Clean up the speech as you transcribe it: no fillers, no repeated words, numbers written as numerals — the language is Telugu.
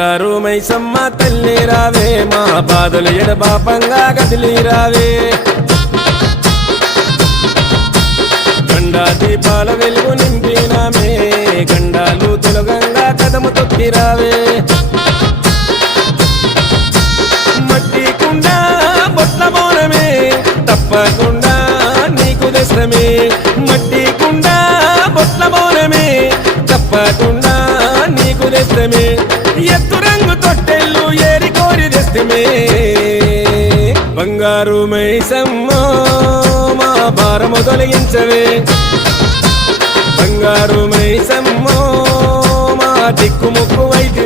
బంగారు మైసమ్మ తల్లి రావే మా బాధలు ఎడబాపంగా కదిలి రావే గండా దీపాల వెలుగు నింపినామే గండాలు తొలగంగా కదము తొక్కి రావే మట్టి కుండ బొట్ల బోనమే తప్పకుండా నీకు దశమే మట్టి కుండ బొట్ల బోనమే తప్పకుండా నీకు దశమే ఎత్తు రంగు తొట్టెళ్ళు ఏరి కోరి దశమే బంగారు మైసమ్మ మా భారము తొలగించవే బంగారు మైసమ్మ మా దిక్కుముక్కు వైద్య